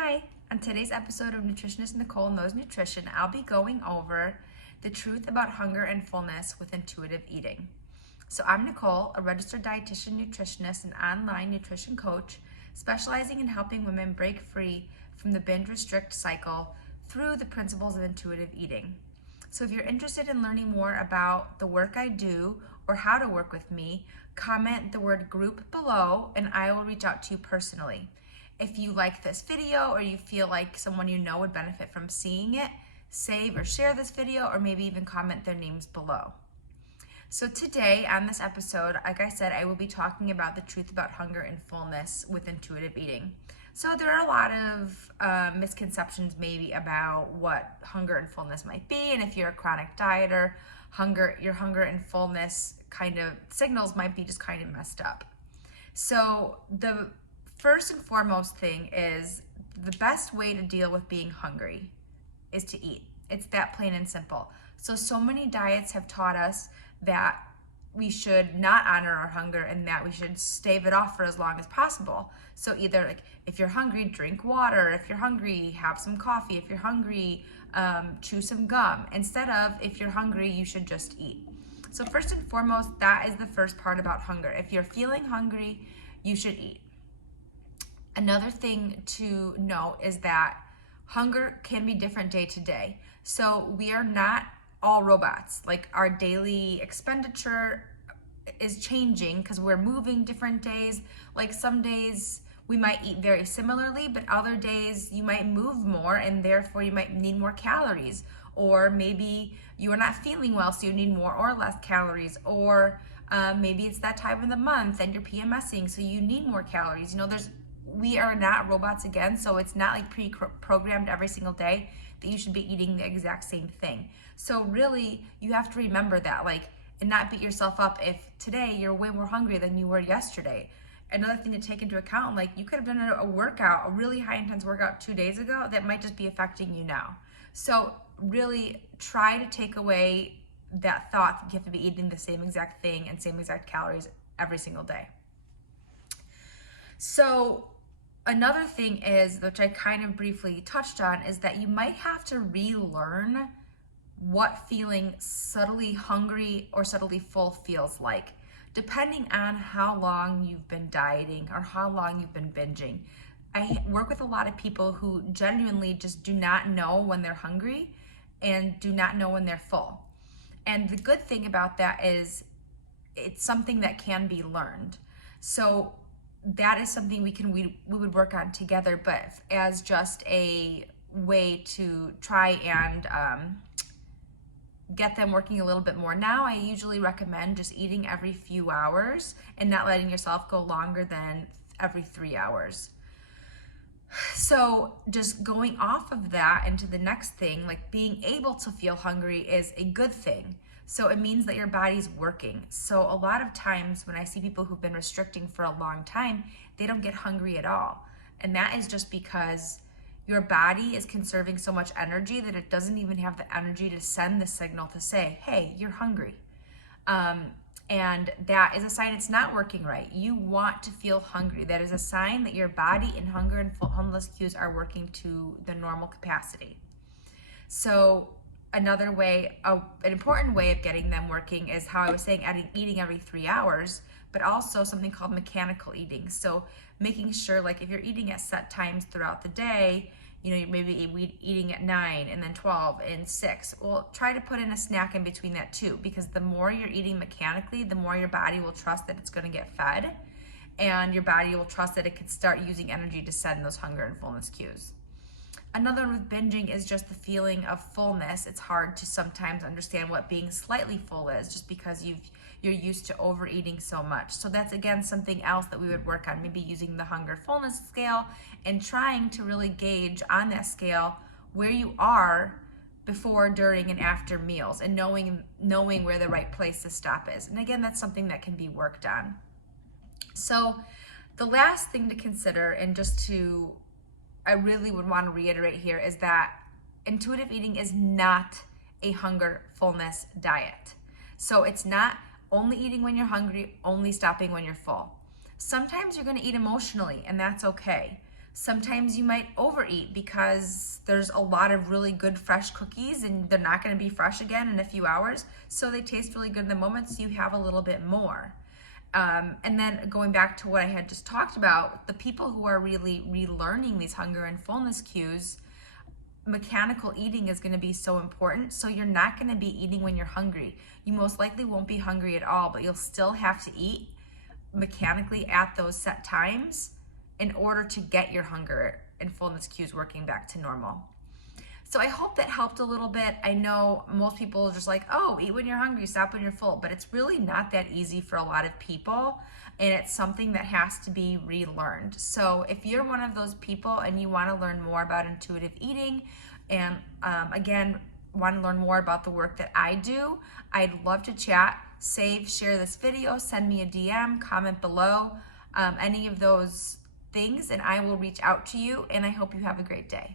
Hi! On today's episode of Nutritionist Nicole Knows Nutrition, I'll be going over the truth about hunger and fullness with intuitive eating. So I'm Nicole, a registered dietitian, nutritionist, and online nutrition coach, specializing in helping women break free from the binge restrict cycle through the principles of intuitive eating. So if you're interested in learning more about the work I do or how to work with me, comment the word group below and I will reach out to you personally. If you like this video or you feel like someone you know would benefit from seeing it, save or share this video or maybe even comment their names below. So today on this episode, like I said, I will be talking about the truth about hunger and fullness with intuitive eating. So there are a lot of misconceptions maybe about what hunger and fullness might be, and if you're a chronic dieter, your hunger and fullness kind of signals might be just kind of messed up. So the first and foremost thing is the best way to deal with being hungry is to eat. It's that plain and simple. So many diets have taught us that we should not honor our hunger and that we should stave it off for as long as possible. So either like if you're hungry, drink water. If you're hungry, have some coffee. If you're hungry, chew some gum. Instead of if you're hungry, you should just eat. So first and foremost, that is the first part about hunger. If you're feeling hungry, you should eat. Another thing to note is that hunger can be different day to day. So we are not all robots. Like our daily expenditure is changing because we're moving different days. Like some days we might eat very similarly, but other days you might move more and therefore you might need more calories. Or maybe you are not feeling well, so you need more or less calories. Or maybe it's that time of the month and you're PMSing, so you need more calories. We are not robots again, so it's not like pre-programmed every single day that you should be eating the exact same thing. So really, you have to remember that, and not beat yourself up if today you're way more hungry than you were yesterday. Another thing to take into account, you could have done a workout, a really high intense workout 2 days ago that might just be affecting you now. So really try to take away that thought that you have to be eating the same exact thing and same exact calories every single day. So another thing is, which I kind of briefly touched on, is that you might have to relearn what feeling subtly hungry or subtly full feels like, depending on how long you've been dieting or how long you've been binging. I work with a lot of people who genuinely just do not know when they're hungry and do not know when they're full. And the good thing about that is it's something that can be learned. So that is something we would work on together, but as just a way to try and get them working a little bit more. Now, I usually recommend just eating every few hours and not letting yourself go longer than every 3 hours. So just going off of that into the next thing, being able to feel hungry is a good thing. So it means that your body's working. So a lot of times when I see people who've been restricting for a long time, they don't get hungry at all. And that is just because your body is conserving so much energy that it doesn't even have the energy to send the signal to say, hey, you're hungry. And that is a sign it's not working right. You want to feel hungry. That is a sign that your body and hunger and fullness cues are working to the normal capacity. So another way, an important way of getting them working is how I was saying, eating every 3 hours, but also something called mechanical eating. So making sure, if you're eating at set times throughout the day, maybe eating at 9 and then 12 and 6. Well, try to put in a snack in between that too, because the more you're eating mechanically, the more your body will trust that it's going to get fed, and your body will trust that it can start using energy to send those hunger and fullness cues. Another one with binging is just the feeling of fullness. It's hard to sometimes understand what being slightly full is, just because you're used to overeating so much. So that's, again, something else that we would work on, maybe using the hunger fullness scale and trying to really gauge on that scale where you are before, during, and after meals, and knowing where the right place to stop is. And again, that's something that can be worked on. So the last thing to consider, and I really would want to reiterate here, is that intuitive eating is not a hunger fullness diet. So it's not only eating when you're hungry, only stopping when you're full. Sometimes you're going to eat emotionally, and that's okay. Sometimes you might overeat because there's a lot of really good fresh cookies and they're not going to be fresh again in a few hours. So they taste really good in the moment, so you have a little bit more. And then going back to what I had just talked about, the people who are really relearning these hunger and fullness cues, mechanical eating is going to be so important. So you're not going to be eating when you're hungry. You most likely won't be hungry at all, but you'll still have to eat mechanically at those set times in order to get your hunger and fullness cues working back to normal. So I hope that helped a little bit. I know most people are just like, oh, eat when you're hungry, stop when you're full, but it's really not that easy for a lot of people, and it's something that has to be relearned. So if you're one of those people and you want to learn more about intuitive eating, and again, want to learn more about the work that I do, I'd love to chat. Share this video, send me a DM, comment below, any of those things, and I will reach out to you, and I hope you have a great day.